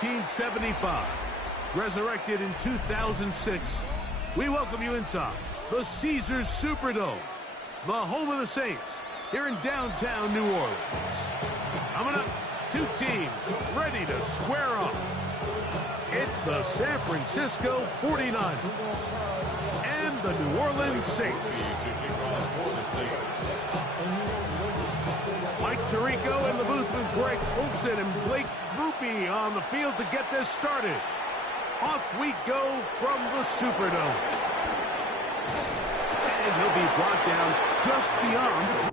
1975. Resurrected in 2006, we welcome you inside the Caesars Superdome, the home of the Saints, here in downtown New Orleans. Coming up, two teams ready to square off. It's the San Francisco 49ers and the New Orleans Saints. Mike Tirico in the booth with Greg Olsen and Blake Grupe on the field to get this started. Off we go from the Superdome. And he'll be brought down just beyond the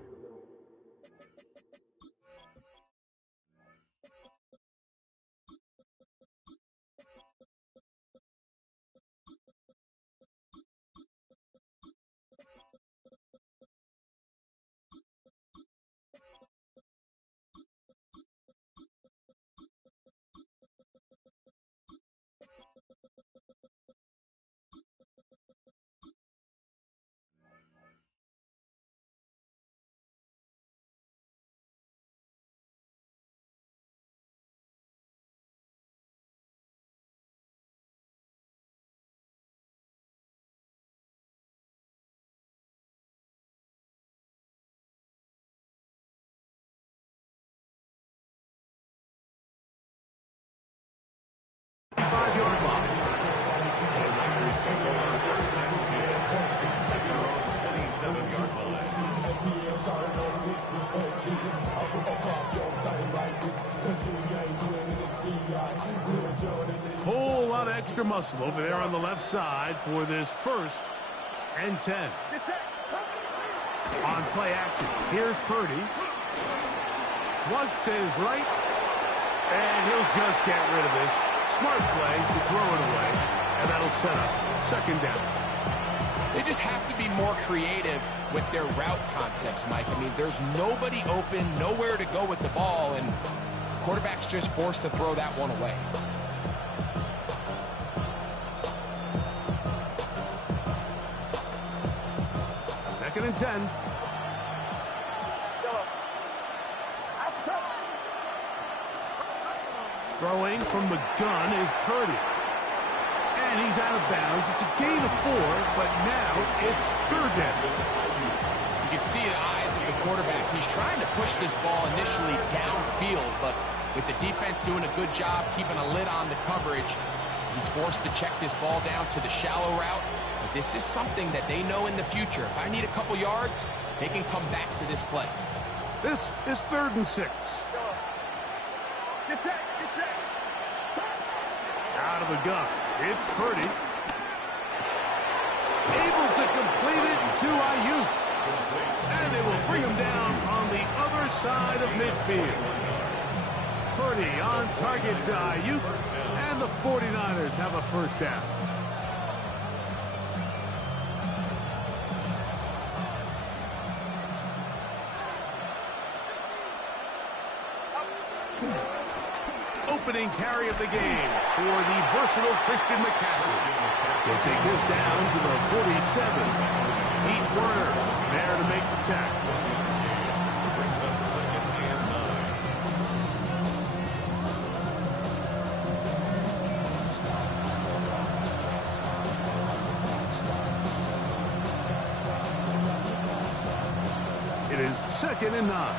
whole lot of extra muscle over there on the left side for this 1st and 10. On play action, here's Purdy. Flush to his right, and he'll just get rid of this. Smart play to throw it away, and that'll set up 2nd down. They just have to be more creative with their route concepts, Mike. I mean, there's nobody open, nowhere to go with the ball, and quarterback's just forced to throw that one away. Second and 10. Throwing from the gun is Purdy. And he's out of bounds. It's a gain of 4, but now it's 3rd down. You can see the eyes of the quarterback. He's trying to push this ball initially downfield, but with the defense doing a good job keeping a lid on the coverage, he's forced to check this ball down to the shallow route. But this is something that they know in the future. If I need a couple yards, they can come back to this play. This is 3rd and 6. Out of the gun, it's Purdy. Able to complete it to Ayuk. And they will bring him down on the other side of midfield. Purdy on target to Ayuk, and the 49ers have a 1st down. Opening carry of the game for the versatile Christian McCaffrey. He'll take this down to the 47. Pete Werner there to make the tackle. Brings up 2nd and 9. It is 2nd and 9.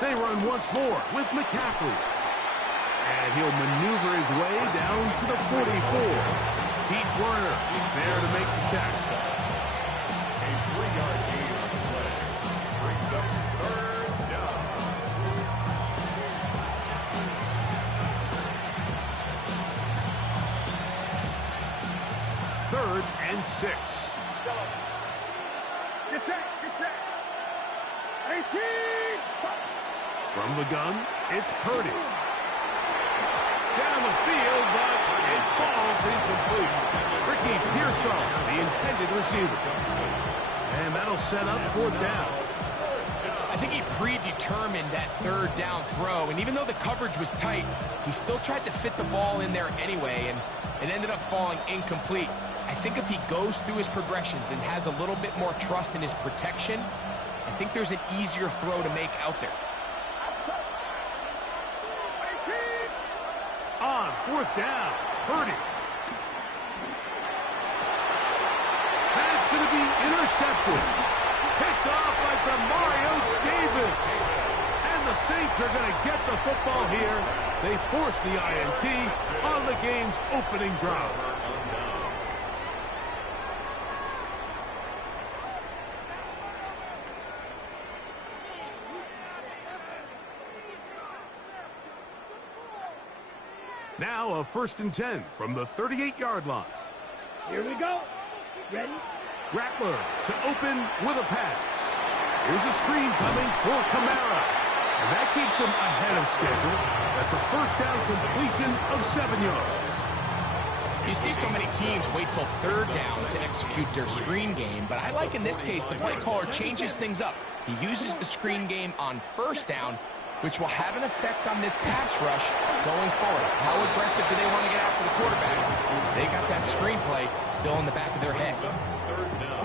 They run once more with McCaffrey. And he'll maneuver his way down to the 44. Pete Werner there to make the tackle. A 3-yard gain on the play. Brings up 3rd down. 3rd and 6. Get set. 18. From the gun, it's Purdy. Down the field, but it falls incomplete. Ricky Pearsall, the intended receiver. And that'll set up 4th down. I think he predetermined that 3rd down throw, and even though the coverage was tight, he still tried to fit the ball in there anyway, and it ended up falling incomplete. I think if he goes through his progressions and has a little bit more trust in his protection, I think there's an easier throw to make out there. fourth down. Purdy. That's going to be intercepted. Picked off by Demario Davis. And the Saints are going to get the football here. They force the INT on the game's opening drive. Now a 1st and 10 from the 38-yard line. Here we go. Ready? Rattler to open with a pass. Here's a screen coming for Kamara. And that keeps him ahead of schedule. That's a 1st down completion of 7 yards. You see so many teams wait till 3rd down to execute their screen game, but I like in this case the play caller changes things up. He uses the screen game on 1st down, which will have an effect on this pass rush going forward. How aggressive do they want to get after the quarterback? Because they got that screenplay still in the back of their head.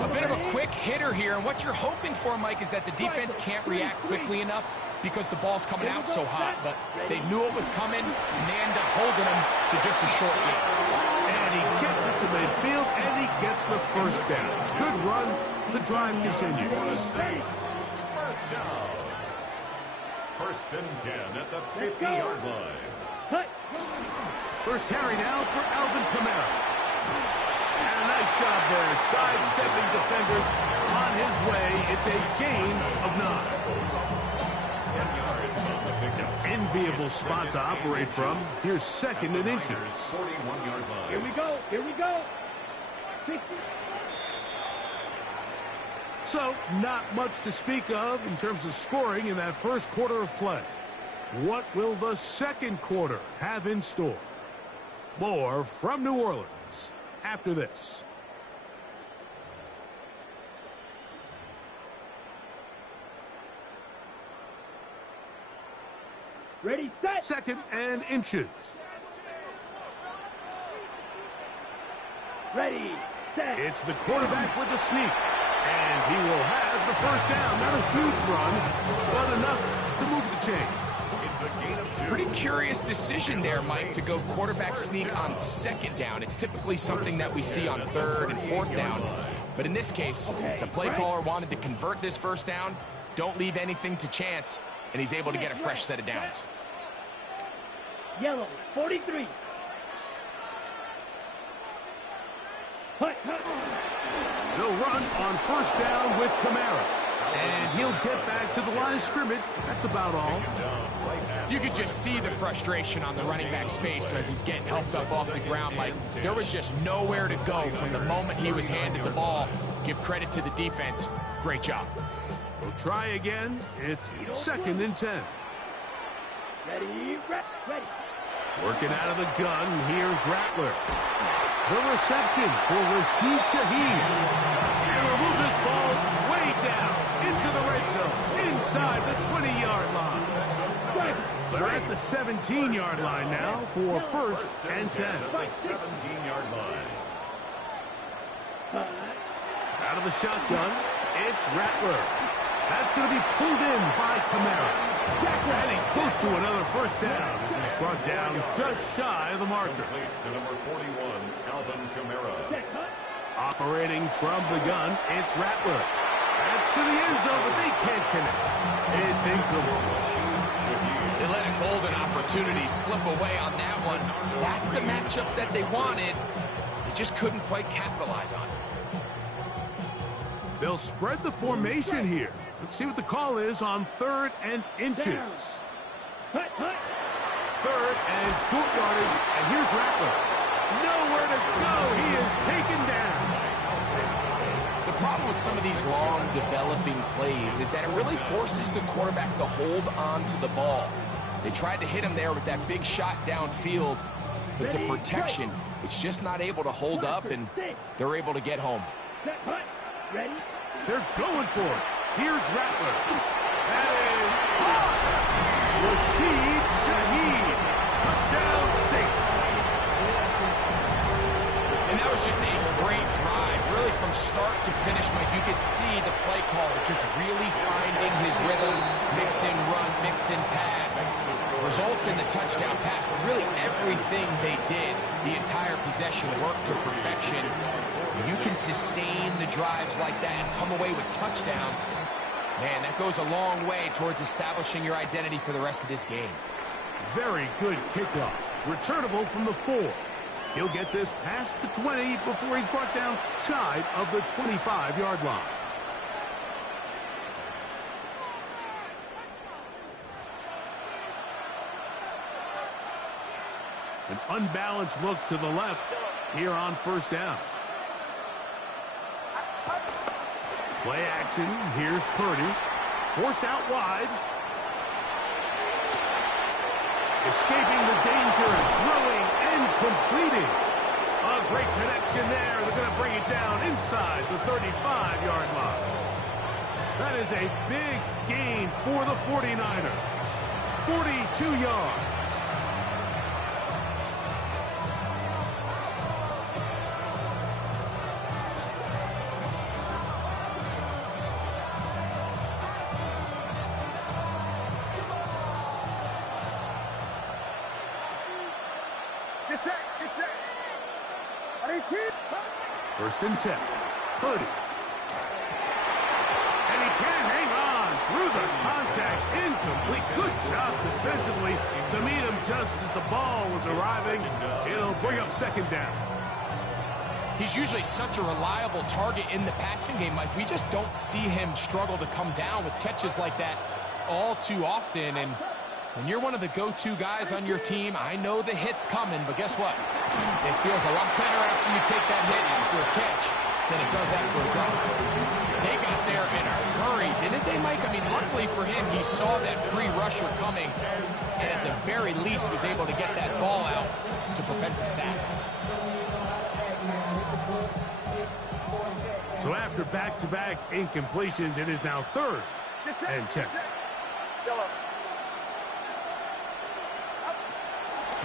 A bit of a quick hitter here, and what you're hoping for, Mike, is that the defense can't react quickly enough because the ball's coming out so hot, but they knew it was coming, and they end up holding him to just a short game. And he gets it to midfield, and he gets the 1st down. Good run. The drive continues. 1st down. 1st and 10 at the 50-yard line. First carry now for Alvin Kamara. And a nice job there, sidestepping defenders on his way. It's a gain of 9. 10 yards on the pickup. Enviable spot to operate from. Here's 2nd and inches. 41-yard line. Here we go. Here we go. 60. So, not much to speak of in terms of scoring in that 1st quarter of play. What will the 2nd quarter have in store? More from New Orleans after this. Ready, set. 2nd and inches. Ready, set. It's the quarterback with the sneak. And he will have the 1st down. Not a huge run, but enough to move the chains. It's a gain of 2. Pretty curious decision there, Mike, to go quarterback sneak on 2nd down. It's typically something that we see on 3rd and 4th down. But in this case, the play caller wanted to convert this 1st down, don't leave anything to chance, and he's able to get a fresh set of downs. Yellow, 43. Hut, hut. They'll run on 1st down with Kamara. And he'll get back to the line of scrimmage. That's about all. You could just see the frustration on the running back's face as he's getting helped up off the ground. Like, there was just nowhere to go from the moment he was handed the ball. Give credit to the defense. Great job. We'll try again. It's 2nd and 10. Ready, ready. Working out of the gun, here's Rattler. The reception for Rashid Shaheed. And will move this ball way down into the red zone, inside the 20-yard line. They're at the 17-yard line now for 1st and 10. 17-yard line. Out of the shotgun, it's Rattler. That's going to be pulled in by Kamara. And he's close to another 1st down as he's brought down just shy of the marker. Complete to number 41, Alvin Kamara. Operating from the gun, it's Rattler. That's to the end zone, but they can't connect. It's incomplete. They let a golden opportunity slip away on that one. That's the matchup that they wanted. They just couldn't quite capitalize on it. They'll spread the formation here. Let's see what the call is on 3rd and inches. 3rd and short yardage, and here's Rattler. Nowhere to go. He is taken down. The problem with some of these long developing plays is that it really forces the quarterback to hold on to the ball. They tried to hit him there with that big shot downfield, but the protection, it's just not able to hold up, and they're able to get home. Ready? They're going for it. Here's Rattler. That is hot. Rashid Shaheed. Touchdown Saints. And that was just a great drive. Really from start to finish, Mike, you could see the play caller just really finding his rhythm. Mix and run, mix and pass. results in the touchdown pass, but really everything they did, the entire possession worked to perfection. You can sustain the drives like that and come away with touchdowns. Man, that goes a long way towards establishing your identity for the rest of this game. Very good kickoff. Returnable from the 4. He'll get this past the 20 before he's brought down shy of the 25-yard line. An unbalanced look to the left here on first down. Play action. Here's Purdy. Forced out wide. Escaping the danger, throwing and completing. A great connection there. They're going to bring it down inside the 35-yard line. That is a big gain for the 49ers. 42 yards. First and 10. Purdy. And he can't hang on through the contact. Incomplete. Good job defensively to meet him just as the ball was arriving. It'll bring up second down. He's usually such a reliable target in the passing game, Mike. We just don't see him struggle to come down with catches like that all too often. And when you're one of the go-to guys on your team, I know the hit's coming, but guess what? It feels a lot better after you take that hit after a catch than it does after a drop. They got there in a hurry, didn't they, Mike? I mean, luckily for him, he saw that free rusher coming, and at the very least was able to get that ball out to prevent the sack. So after back-to-back incompletions, it is now 3rd and 10.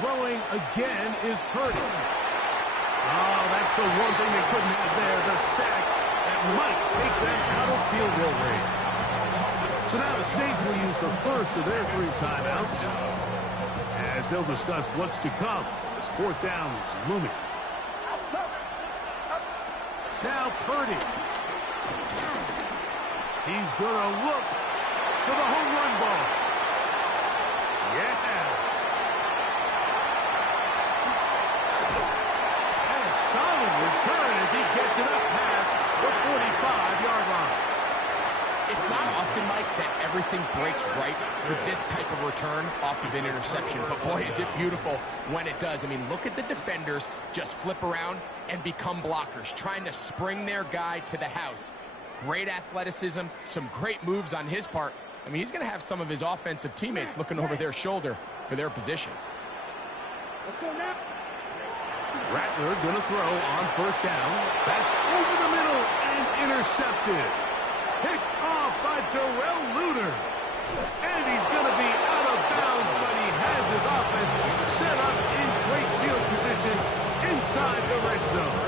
Throwing again is Purdy. Oh, that's the one thing they couldn't have there, the sack that might take them out of field goal range. So now the Saints will use the first of their 3 timeouts as they'll discuss what's to come as fourth down is looming. Now Purdy. He's going to look for the home run ball. Yeah. Solid return as he gets it up past the 45-yard line. It's not often, Mike, that everything breaks right for this type of return off of an interception. But, boy, is it beautiful when it does. I mean, look at the defenders just flip around and become blockers, trying to spring their guy to the house. Great athleticism, some great moves on his part. I mean, he's going to have some of his offensive teammates looking over their shoulder for their position. Let's go now. Rattler going to throw on first down. That's over the middle and intercepted. Picked off by Darrell Luter. And he's going to be out of bounds, but he has his offense set up in great field position inside the red zone.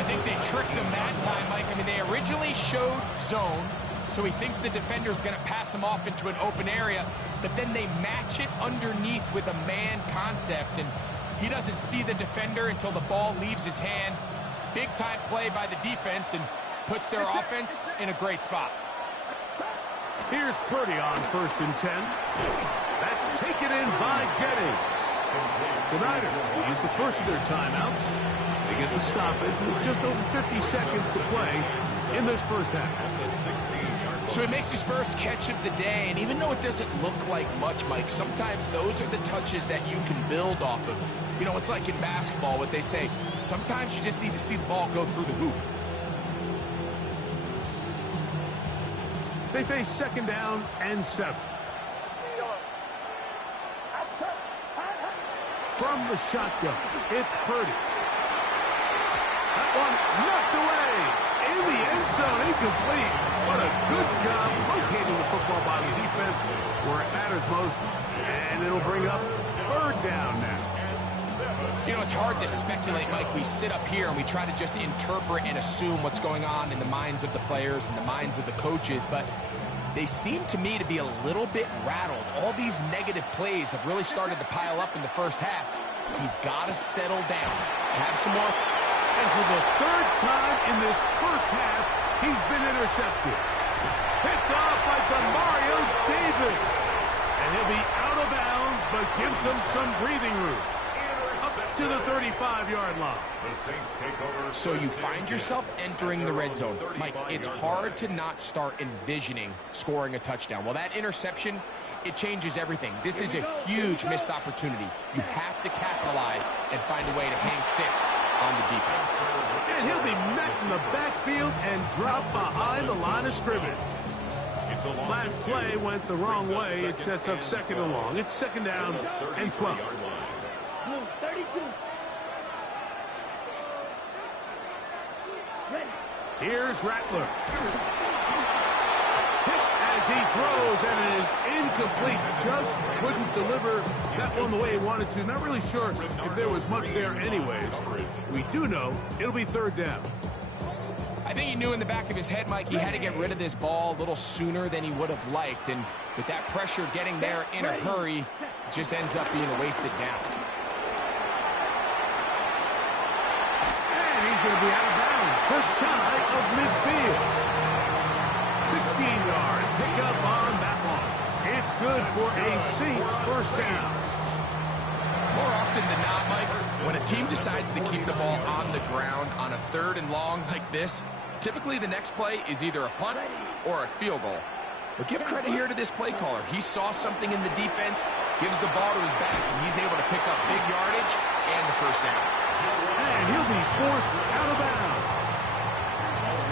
I think they tricked him that time, Mike. I mean, they originally showed zone, so he thinks the defender's going to pass him off into an open area, but then they match it underneath with a man concept, and he doesn't see the defender until the ball leaves his hand. Big-time play by the defense and puts their offense in a great spot. Here's Purdy on first and 10. That's taken in by Jennings. The Niners use the first of their timeouts. They get the stoppage with just over 50 seconds to play in this first half. So he makes his first catch of the day, and even though it doesn't look like much, Mike, sometimes those are the touches that you can build off of. You know, it's like in basketball, what they say, sometimes you just need to see the ball go through the hoop. They face second down and 7. From the shotgun, it's Purdy. That one knocked away in the end zone, incomplete. What a good job locating the football by the defense where it matters most. And it'll bring up third down now. You know, it's hard to speculate, Mike. We sit up here and we try to just interpret and assume what's going on in the minds of the players and the minds of the coaches. But they seem to me to be a little bit rattled. All these negative plays have really started to pile up in the first half. He's got to settle down. Have some more. And for the third time in this first half, he's been intercepted. Picked off by Demario Davis. And he'll be out of bounds, but gives them some breathing room. Up to the 35-yard line. The Saints take over. So you find yourself entering the red zone. Mike, it's hard to not start envisioning scoring a touchdown. Well, that interception, it changes everything. This is a huge missed opportunity. You have to capitalize and find a way to hang 6 on the defense. And he'll be met in the backfield and dropped behind the line of scrimmage. Last play went the wrong way. It sets up 2nd and long. It's 2nd down and 12. 32. Ready. Here's Rattler. Hit as he throws, and it is incomplete. Just couldn't deliver that one the way he wanted to. Not really sure if there was much there anyways. We do know it'll be 3rd down. I think he knew in the back of his head, Mike, he had to get rid of this ball a little sooner than he would have liked. And with that pressure getting there in a hurry, it just ends up being a wasted down. And he's going to be out of bounds, just shy of midfield. 16-yard pickup on that one. It's good for a Saints 1st down. More often than not, Mike, when a team decides to keep the ball on the ground on a 3rd and long like this, typically the next play is either a punt or a field goal. But give credit here to this play caller. He saw something in the defense, gives the ball to his back, and he's able to pick up big yardage and the 1st down. And he'll be forced out of bounds.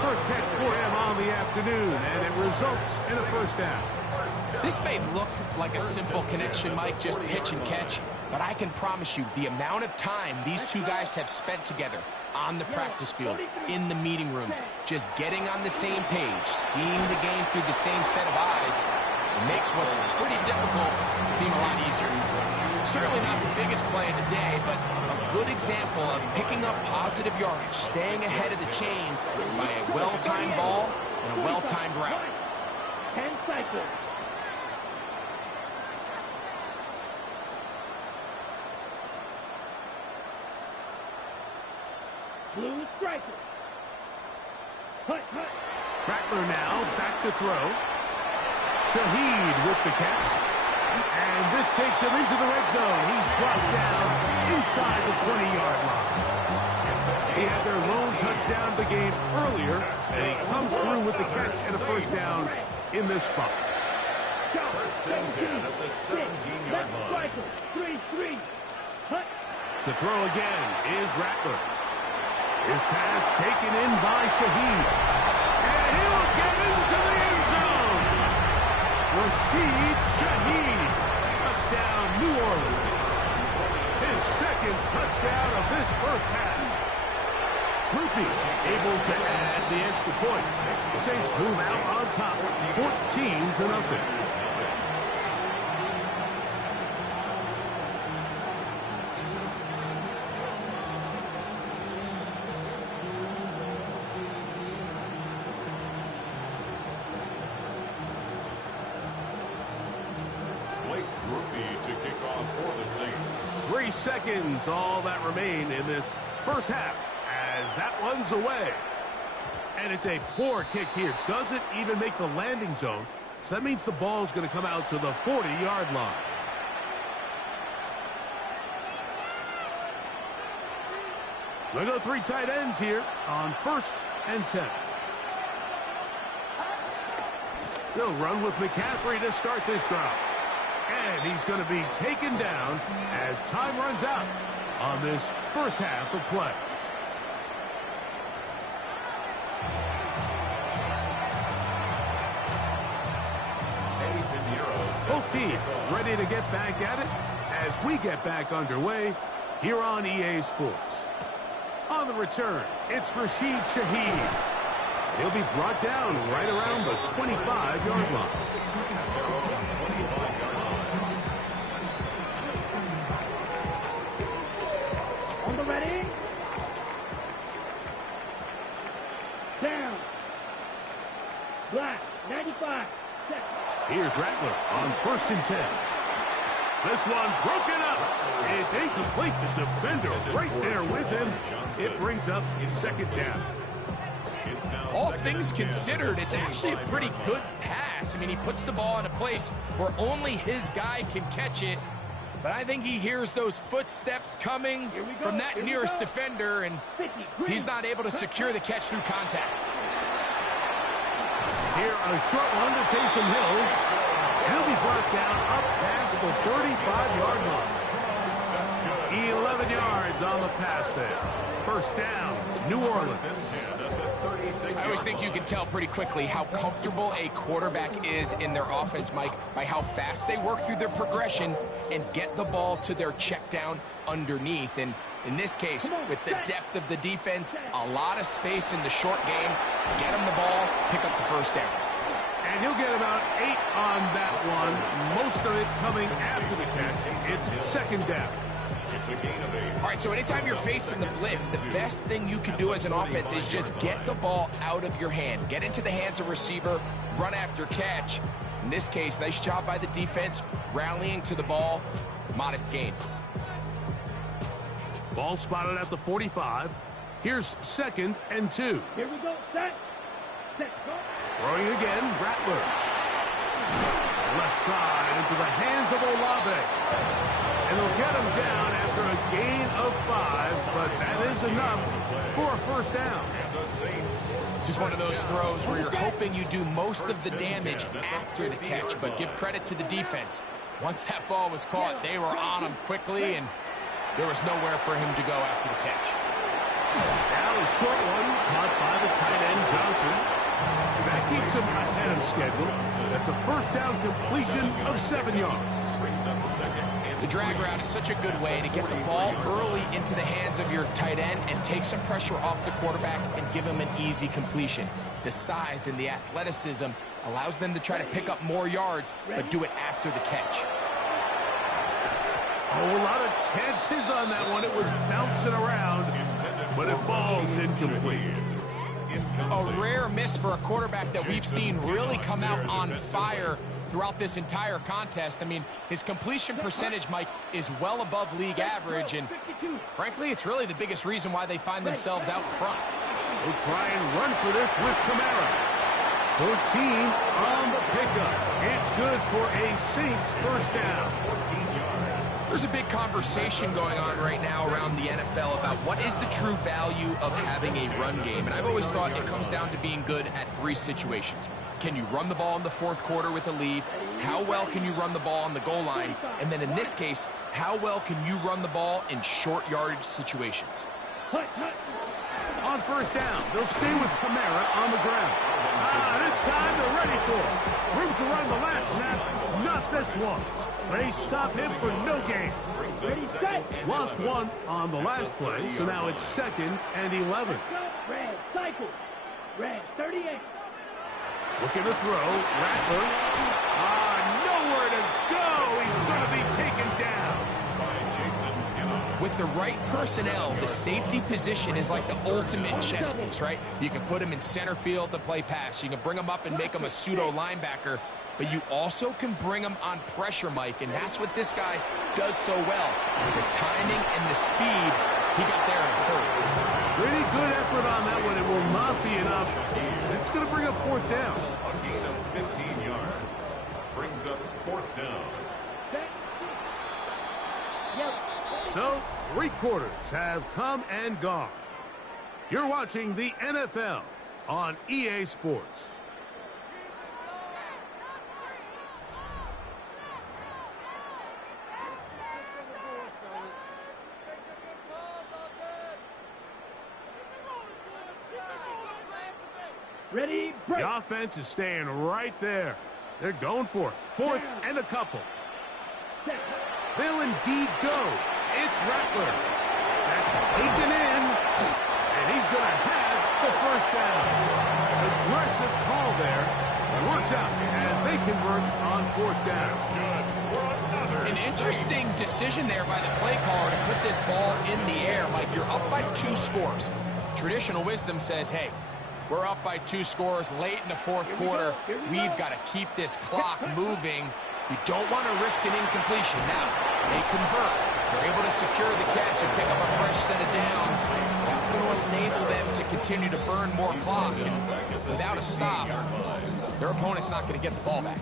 First catch for him on the afternoon, and it results in a 1st down. This may look like a simple connection, Mike, just pitch and catch, but I can promise you the amount of time these two guys have spent together on the practice field, in the meeting rooms, just getting on the same page, seeing the game through the same set of eyes, it makes what's pretty difficult seem a lot easier. Certainly not the biggest play of the day, but a good example of picking up positive yardage, staying ahead of the chains by a well-timed ball and a well-timed route. 10 cycles. Blue striker. Hut, hut. Rattler now back to throw. Shaheed with the catch. And this takes him into the red zone. He's brought down inside the 20-yard line. He had their lone touchdown of the game earlier, and he comes through with the catch and a 1st down in this spot. 1st and 10 at the 17-yard line. 3-3. Hut. To throw again is Rattler. His pass taken in by Shaheed. And he'll get into the end zone. Rashid Shaheed. Touchdown, New Orleans. His 2nd touchdown of this 1st half. Rupi able to add the extra point. The Saints move out on top, 14-0. To kick off for the Saints. 3 seconds, all that remain in this 1st half, as that one's away. And it's a poor kick here. Doesn't even make the landing zone. So that means the ball's going to come out to the 40-yard line. They'll go 3 tight ends here on 1st and 10. They'll run with McCaffrey to start this drive. And he's going to be taken down as time runs out on this 1st half of play. Both teams ready to get back at it as we get back underway here on EA Sports. On the return, it's Rashid Shaheed. He'll be brought down right around the 25-yard line. On the ready. Down. Black. 95. Set. Rattler on 1st and 10. This one broken up. It's incomplete. The defender right there with him. It brings up 2nd down. All things considered, it's actually a pretty good pass. I mean, he puts the ball in a place where only his guy can catch it. But I think he hears those footsteps coming from that nearest defender, and he's not able to secure the catch through contact. Here, a short one to Taysom Hill. He'll be brought down up past the 35-yard line. 11 yards on the pass there. 1st down, New Orleans. I always think you can tell pretty quickly how comfortable a quarterback is in their offense, Mike, by how fast they work through their progression and get the ball to their check down underneath. And in this case, with the depth of the defense, a lot of space in the short game, get him the ball, pick up the 1st down. And he'll get about 8 on that one, most of it coming after the catch. It's 2nd down. All right, so anytime you're facing the blitz, the best thing you can do as an offense is just get the ball out of your hand. Get into the hands of receiver, run after catch. In this case, nice job by the defense, rallying to the ball. Modest gain. Ball spotted at the 45. Here's 2nd and 2. Here we go. Set. Set. Go. Throwing again, Rattler. Left side into the hands of Olave. And they'll get him down after a gain of 5, but that is enough for a 1st down. This is one of those throws where you're hoping you do most of the damage after the catch, but give credit to the defense. Once that ball was caught, they were on him quickly, and there was nowhere for him to go after the catch. Now a short one caught by the tight end, Johnson. And that keeps him ahead of schedule. That's a 1st down completion of 7 yards. The drag route is such a good way to get the ball early into the hands of your tight end and take some pressure off the quarterback and give him an easy completion. The size and the athleticism allows them to try to pick up more yards, but do it after the catch. Oh, a lot of chances on that one. It was bouncing around, but it falls incomplete. A rare miss for a quarterback that we've seen really come out on fire throughout this entire contest. I mean, his completion percentage, Mike, is well above league average, and frankly, it's really the biggest reason why they find themselves out front. We'll try and run for this with Kamara. 14 on the pickup. It's good for a Saints 1st down. 14 yards. There's a big conversation going on right now around the NFL about what is the true value of having a run game. And I've always thought it comes down to being good at 3 situations. Can you run the ball in the 4th quarter with a lead? How well can you run the ball on the goal line? And then in this case, how well can you run the ball in short yardage situations? On 1st down, they'll stay with Kamara on the ground. This time they're ready for it. Room to run the last snap, not this one. They stop him for no gain. Ready, set. Lost 1 on the last play, so now it's 2nd and 11. Red, cycle. Red, 38. Looking to throw, Rattler. Nowhere to go. He's going to be taken down. With the right personnel, the safety position is like the ultimate chess piece, right? You can put him in center field to play pass. You can bring him up and make him a pseudo linebacker, but you also can bring him on pressure, Mike, and that's what this guy does so well. The timing and the speed, he got there in a hurry. Pretty good effort on that one. It will not be enough. It's going to bring up 4th down. A gain of 15 yards. Brings up 4th down. So, 3 quarters have come and gone. You're watching the NFL on EA Sports. Ready, break. The offense is staying right there. They're going for it. 4th and a couple. They'll indeed go. It's Rattler. That's taken in, and he's going to have the 1st down. Aggressive call there. Works out as they convert on 4th down. An interesting decision there by the play caller to put this ball in the air. Mike, you're up by 2 scores. Traditional wisdom says, hey, We're up by 2 scores late in the fourth quarter. We've got to keep this clock moving. You don't want to risk an incompletion. Now, they convert. They're able to secure the catch and pick up a fresh set of downs. That's going to enable them to continue to burn more clock. And without a stop, their opponent's not going to get the ball back.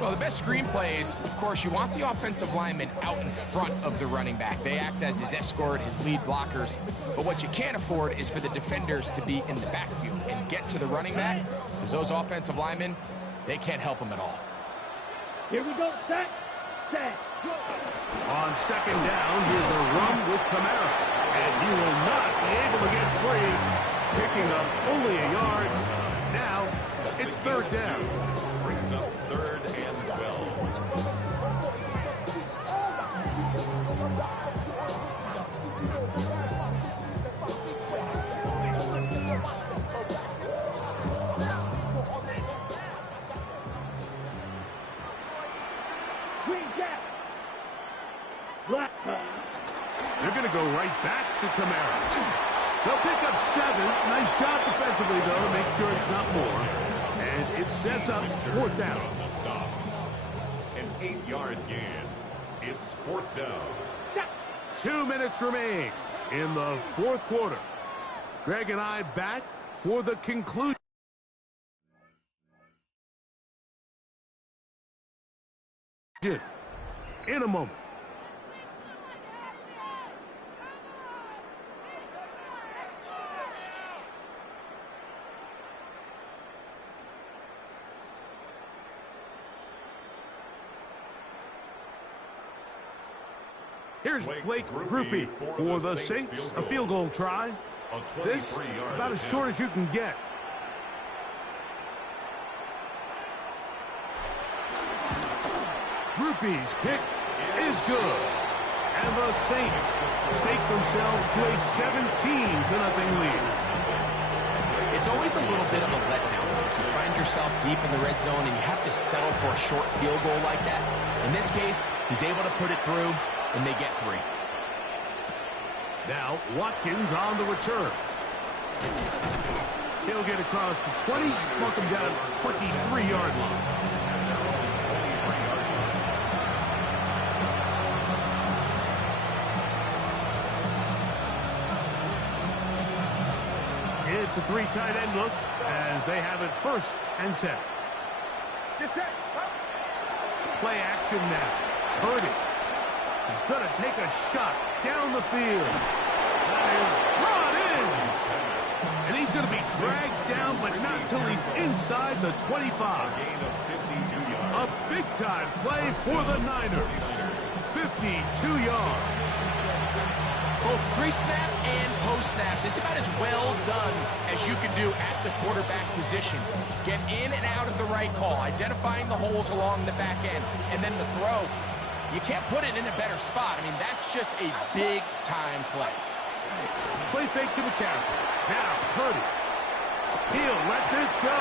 Well, the best screenplay is, of course, you want the offensive lineman out in front of the running back. They act as his escort, his lead blockers. But what you can't afford is for the defenders to be in the backfield and get to the running back, because those offensive linemen, they can't help them at all. Here we go, set, go. On second down, here's a run with Kamara. And he will not be able to get free, picking up only a yard. Now, it's third down. Brings up 3rd and 12. Green gap. Black. They're going to go right back to Kamara. They'll pick up 7. Nice job defensively, though, to make sure it's not more. And it sets up 4th down. On the stop. An 8-yard gain. It's 4th down. 2 minutes remain in the fourth quarter. Greg and I back for the conclusion. In a moment. Here's Blake Groupie for the Saints. A field goal try. This about as short as you can get. Groupie's kick is good. And the Saints stake themselves to a 17-0 lead. It's always a little bit of a letdown. You find yourself deep in the red zone and you have to settle for a short field goal like that. In this case, he's able to put it through, and they get 3. Now, Watkins on the return. He'll get across the 20, mark him down at the 23-yard line. It's a 3 tight end look as they have it 1st and 10. Play action now. Purdy. He's going to take a shot down the field. That is brought in. And he's going to be dragged down, but not until he's inside the 25. A big-time play for the Niners. 52 yards. Both pre-snap and post-snap, this is about as well done as you can do at the quarterback position. Get in and out of the right call, identifying the holes along the back end, and then the throw. You can't put it in a better spot. I mean, that's just a big-time play. Play fake to McCaffrey. Now, Purdy. He'll let this go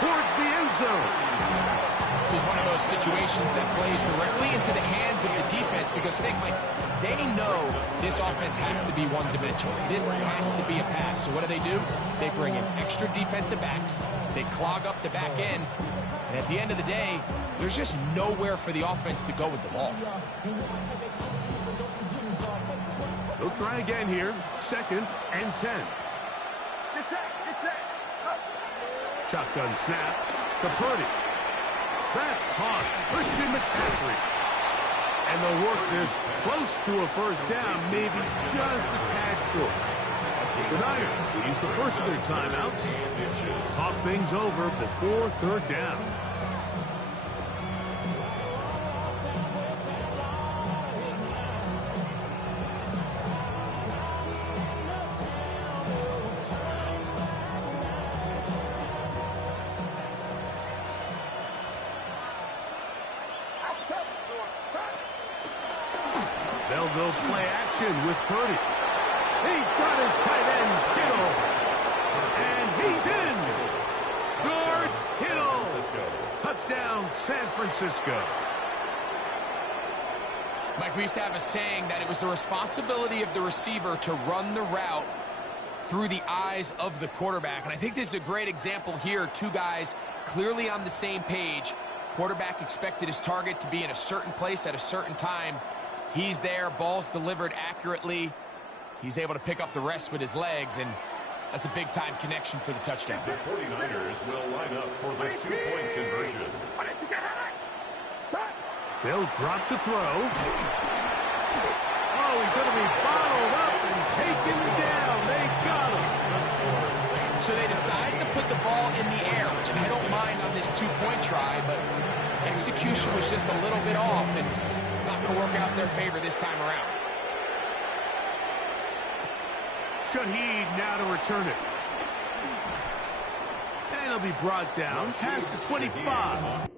towards the end zone. This is one of those situations that plays directly into the hands of the defense because think, Mike, they know this offense has to be one-dimensional. This has to be a pass. So what do? They bring in extra defensive backs. They clog up the back end. And at the end of the day, there's just nowhere for the offense to go with the ball. They'll try again here. 2nd and 10. Shotgun snap to Purdy. That's caught. Christian McCaffrey. And they'll work this close to a 1st down, maybe just a tad short. The Niners use the first of their timeouts. Talk things over before 3rd down. They'll go play action with Purdy. He's got his tight end, Kittle. And he's in. George Kittle. Touchdown, San Francisco. Mike, we used to have a saying that it was the responsibility of the receiver to run the route through the eyes of the quarterback. And I think this is a great example here. Two guys clearly on the same page. Quarterback expected his target to be in a certain place at a certain time. He's there, ball's delivered accurately. He's able to pick up the rest with his legs, and that's a big-time connection for the touchdown. The 49ers will line up for the two-point conversion. They'll drop to throw. Oh, he's going to be bottled up and taken down. They got him. So they decide to put the ball in the air, which I don't mind on this two-point try, but execution was just a little bit off, and it's not going to work out in their favor this time around. Shaheed now to return it. And he'll be brought down past the 25.